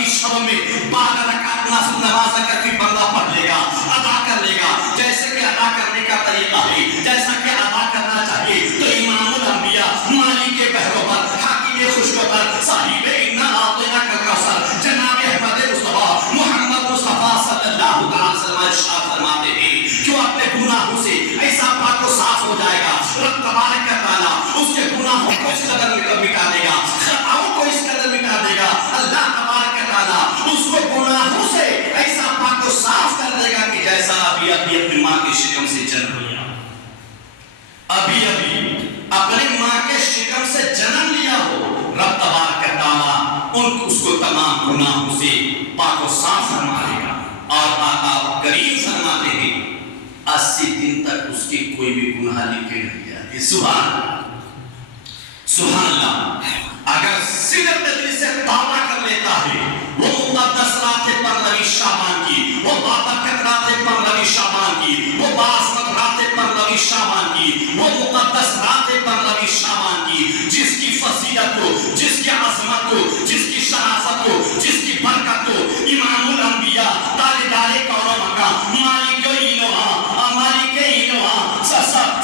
15ویں شب میں 12 رکعت نماز اگر کوئی بندہ پڑھ لے گا، ادا کر لے گا، جیسے کہ ادا کرنے کا طریقہ ہے، جیسا کہ ادا کرنا چاہیے، تو امام الانبیاء، مالک بہروبر، حاکم خوشخبر، صاحب انا اعطیناک الکوثر، جناب احمد مصطفیٰ محمد مصطفیٰ صلی اللہ علیہ وسلم ارشاد فرماتے ہیں جو اپنے گناہوں سے ایسا پاک و صاف ہو جائے گا، رب تبارک و تعالیٰ اس کے گناہوں کو اس قدر مٹا دے گا، خطاؤں کو اس قدر مٹا دے گا، اللہ تبارک و تعالیٰ اس کو گناہوں سے ایسا پاک و صاف کر دے گا کہ جیسا ابھی اپنی ماں کی شکم سے جنم لیا، ابھی اپنی ماں کے شکم سے جنم لیا ہو، رب تبارک و تعالیٰ اس کو تمام گناہوں سے پاک و صاف فرما دے گا۔ اور آقا کریم فرماتے ہیں 80 دن تک اس کے کوئی بھی گناہ لکھے نہیں جاتے۔ سبحان اللہ، سبحان اللہ۔ اگر صرف دل سے توبہ کر لیتا ہے، وہ مقدس رات 15ویں شعبان کی، وہ بابرکت رات 15ویں شعبان کی، وہ باسمت رات 15ویں شعبان کی، وہ مقدس رات 15ویں شعبان کی، جس کی فضیلت کو، جس کی عظمت کو، جس کی شرافت کو، جس کی برکت کو امام الانبیاء تاجدار کون و مکان مالک اینوہا مالک اینوہا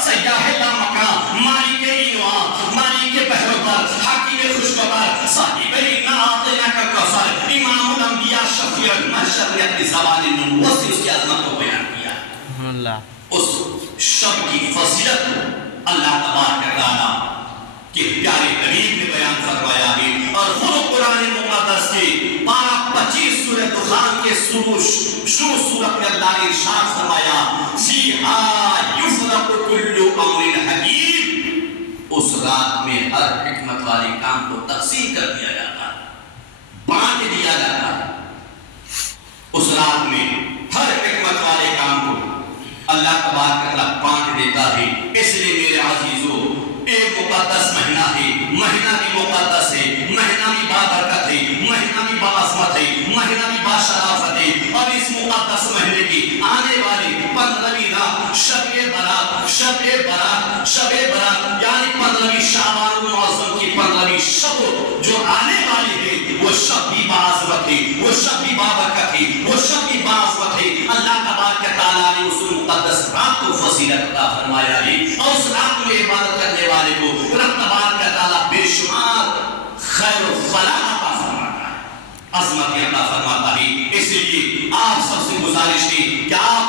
سیاح لامکان مالک اینوہا مالک بہروبر حاکم خوشخبر صاحب انا اعطیناک الکوثر امام الانبیاء شفیع المحشر نے اپنی زبان نبوت سے اس کی عظمت کو بیان کیا۔ اس شب کی فضیلت کو اللہ تبارک و تعالیٰ کہ پیارے حبیب نے بیان فرمایا ہے، اور خود قرآن مقدس کے 25 سورہ دخان کے شروع سورت میں اللہ نے ارشاد فرمایا فیہا یفرق کل امر حکیم، اس رات میں ہر حکمت والے کام کو تقسیم کر دیا جاتا ہے، بانٹ دیا جاتا ہے۔ اس رات میں ہر حکمت والے کام کو اللہ تبارک و تعالیٰ بانٹ دیتا ہے۔ اس لیے میرے عزیزو ایک مقدس مہینہ ہے، مہینہ بھی مقدس ہے، مہینہ بھی بابرکت ہے، مہینہ بھی باعظمت ہے، مہینہ بھی باشرافت ہے، اور اس مقدس مہینے کی آنے والی 15ویں رات شب برات یعنی 15ویں شعبان المعظم کی 15ویں شب جو آنے والی ہے، وہ شب بھی باعظمت ہے، وہ شب بھی بابرکت ہے، وہ شب بھی باعظمت ہے۔ اللہ تبارک و تعالیٰ نے اس مقدس رات کو فضیلت عطا فرمایا ہے، اور اس رات میں عبادت کرنے والے کو رب تبارک و تعالیٰ بے شمار خیر و فلاح عطا فرماتا ہے، عظمت عطا فرماتا ہے۔ اس لیے آپ سب سے گزارش ہے کہ آپ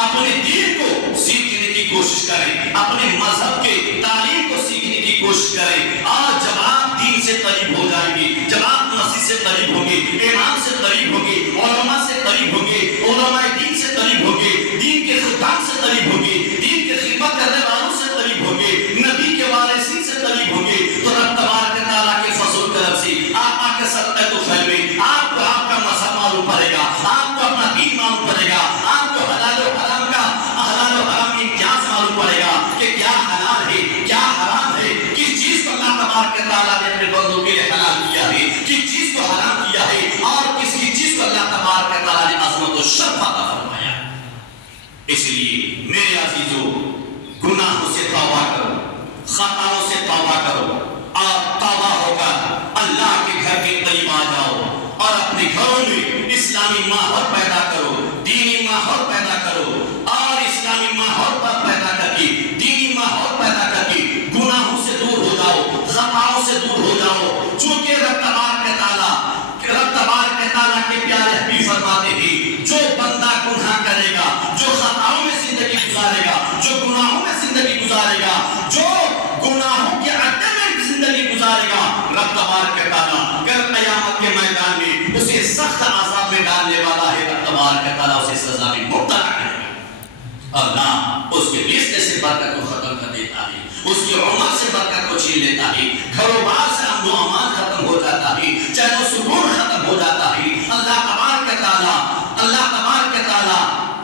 اپنے دین کو سیکھنے کی کوشش کریں، اپنے مذہب کے تعلیم کو سیکھنے کی کوشش کریں، اور جب آپ دین سے قریب ہو جائیں گے، جب آپ مسیح سے قریب ہوں گے، امام سے قریب ہوں گے، علماء سے قریب ہوں گے، علماء دین سے قریب ہوں گے، دین کے خدام سے قریب ہوں گے، دین کے خدمت کرنے والوں سے قریب ہوں گے، نبی کے وارثین سے قریب ہوں گے، تو رب تبارک و تعالیٰ کے فضل و کرم سے آپ آ کے صدقہ تو خیر میں آپ کو آپ کا مذہب معلوم پڑے گا، آپ کو اپنا دین معلوم پڑے گا، آپ کو حلال و حرام کی امتیاز معلوم پڑے گا کہ کیا حلال ہے، کیا حرام ہے، کس چیز کو اللہ تبارک و تعالیٰ نے اپنے بندوں کے لیے حلال کیا ہے، کس چیز کو حرام کیا ہے، اور کس کی چیز کو اللہ تبارک و تعالیٰ نے عظمت و شرف عطا فرمایا۔ اس لیے میرے عزیزو گناہوں سے توبہ کرو، خطاؤں سے توبہ کرو، اور توبہ ہو کر اللہ کے گھر کے قریب آ جاؤ، اور اپنے گھروں میں اسلامی ماحول پیدا کرو، دینی ماحول پیدا کرو، اور اسلامی ماحول پیدا کر کے دینی ماحول پیدا کر کے گناہوں سے دور ہو جاؤ، خطاؤں سے دور ہو جاؤ، چونکہ رب تبارک و تعالیٰ کے پیارے حبیب فرماتے ہیں جو بندہ گناہ کرے گا، جو خطاؤں میں زندگی گزارے گا، جو گناہوں میں زندگی گزارے گا، جو گناہوں کے اڈے میں زندگی گزارے گا، رب تبارک و تعالیٰ کل قیامت کے میدان میں اسے سخت عذاب میں ڈالنے والا ہے، رب تبارک و تعالیٰ اسے سزا میں مبتلا کرے گا، اللہ اس کے رزق سے برکت کو ختم کر دیتا ہے، اس کی عمر سے برکت کو چھین لیتا ہے، گھروں بار سے امن و امان ختم ہو جاتا ہے، چین و سکون ختم ہو جاتا ہے۔ اللہ تبارک و تعالیٰ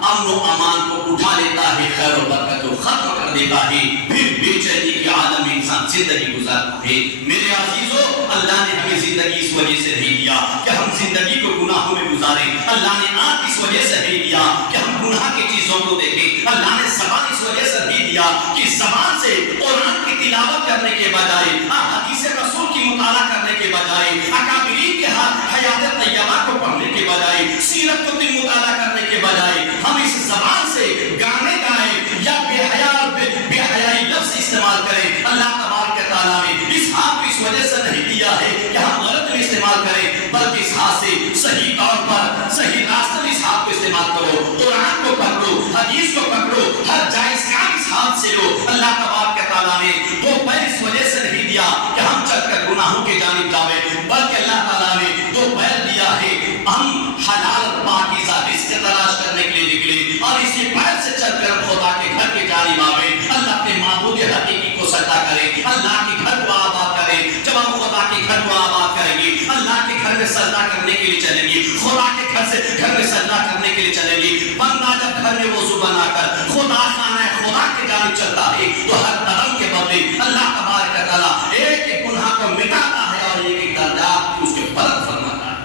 امن و امان کو اٹھا لیتا ہے، خیر و برکت کو ختم کر دیتا ہے، پھر بے چینی کے عالم میں انسان زندگی گزارتا ہے۔ میرے عزیزو اللہ نے ہمیں زندگی اس وجہ سے نہیں دیا کہ ہم زندگی کو گناہوں میں گزاریں، اللہ نے آپ اس وجہ سے نہیں دیا کہ ہم گناہ کی چیز چیزوں کو دیکھیں. اللہ نے زبان اس وجہ سے بھی دیا کہ زبان سے قرآن کی تلاوت کرنے کے بجائے, حدیث رسول کی مطالعہ کرنے کے بجائے, اکابرین کے حیات طیبہ کو پڑھنے کے بجائے, سیرت کو مطالعہ کرنے کے بجائے ہم اس زبان سے گانے گائیں یا بے حیائی لفظ استعمال کریں. اللہ تبارک تعالیٰ نے اس ہاتھ کو اس وجہ سے نہیں دیا ہے کہ ہم غلط میں استعمال کریں, بلکہ اس ہاتھ سے صحیح طور پر صحیح راستہ میں اس ہاتھ کو استعمال کرو. قرآن کو پکڑو, حدیث کو پکڑو, ہر جائز کام اس ہاتھ سے لو. اللہ تبارک تعالیٰ نے وہ پیر اس وجہ سے نہیں دیا کہ ہم چل کر گناہوں کی جانب جاویں, بلکہ اللہ تعالیٰ نے وہ پیر دیا ہے ہم حلال پاکیزہ رزق تلاش کرنے کے لیے نکلے اور اسی پیر سے چل کر خدا کے گھر کی جانب آویں. اللہ کے معبود حقیقی کو سجدہ کریں, اللہ کے گھر کو آباد کریں. جب ہم خدا کے گھر کو آباد کریں گے, اللہ کے گھر میں سجدہ کرنے کے لیے چلیں گے, خدا کے گھر میں سجدہ کرنے کے لیے چلیں گے. بندہ جب گھر میں وضو بنا کر خدا خانہ خدا کی جانب چلتا ہے تو ہر قدم کے بدلے اللہ تبارک تعالیٰ ایک ایک گناہ کو مٹاتا ہے اور ایک ایک درجات اس کے بلند فرماتا ہے.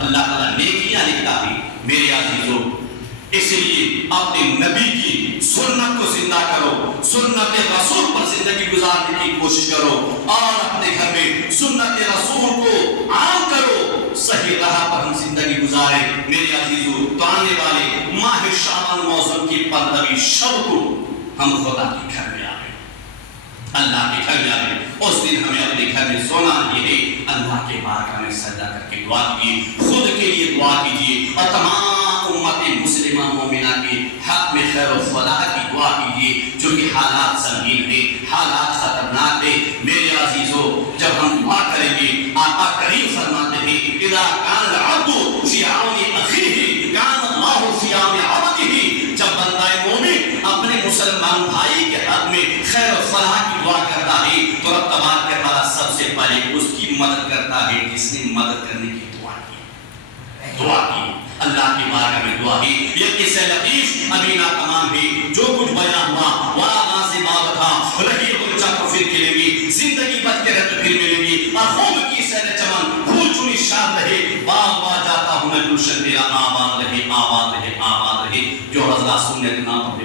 اللہ تعالیٰ نیکیاں لکھتا ہے. میرے عزیزو, اس لیے اپنے نبی کی سنت کو زندہ کرو, سنت رسول پر زندگی گزارنے کی کوشش کرو اور اپنے گھر میں سنت رسول کو عام کرو. صحیح راہ پر ہم زندگی گزاریں. میرے عزیزو, تو آنے والے ماہ شعبان موسم کی 15ویں شب کو ہم خدا کے گھر میں آئیں, اللہ کے گھر میں آئیں. اس دن ہمیں اپنے گھر میں سونا نہیں ہے. اللہ کے بارگاہ میں سجدہ کر کے دعا کیجیے, خود کے لیے دعا کیجیے اور تمام امت مسلمہ مومنہ کے حق میں خیر و فلاح کی دعا کیجیے, جو کہ حالات سنگین ہیں, حالات خطرناک ہیں. میرے عزیزو, جب ہم دعا کریں گے آقا کریم فرماتے ہیں اذا کان العبد فی عون اخیہ کان اللہ فی عون عبدہ. جب بندہ مومن اپنے مسلمان بھائی کے حق میں خیر و فلاح کی دعا کرتا ہے تو رب تبارک تعالیٰ سب سے پہلے اس کی مدد کرتا ہے جس نے مدد کرنے کی دعا کی. اللہ کی بارگاہ میں دعا کی. یہ قصہ لطیف ابھی ناتمام ہے. جو کچھ بیان ہوا وہاں سے باب تھا, رہی اونچا تو پھر کھلیں گی, زندگی بچ کے رہ تو پھر ملیں گی, اور خوب کی سیر چمن پھول چنی شاد رہے, باغ باغ جاتا ہوں میں گلشن تیرا آباد رہے, آباد رہے, آباد رہے. جو حضرات سننے کے نام اپنے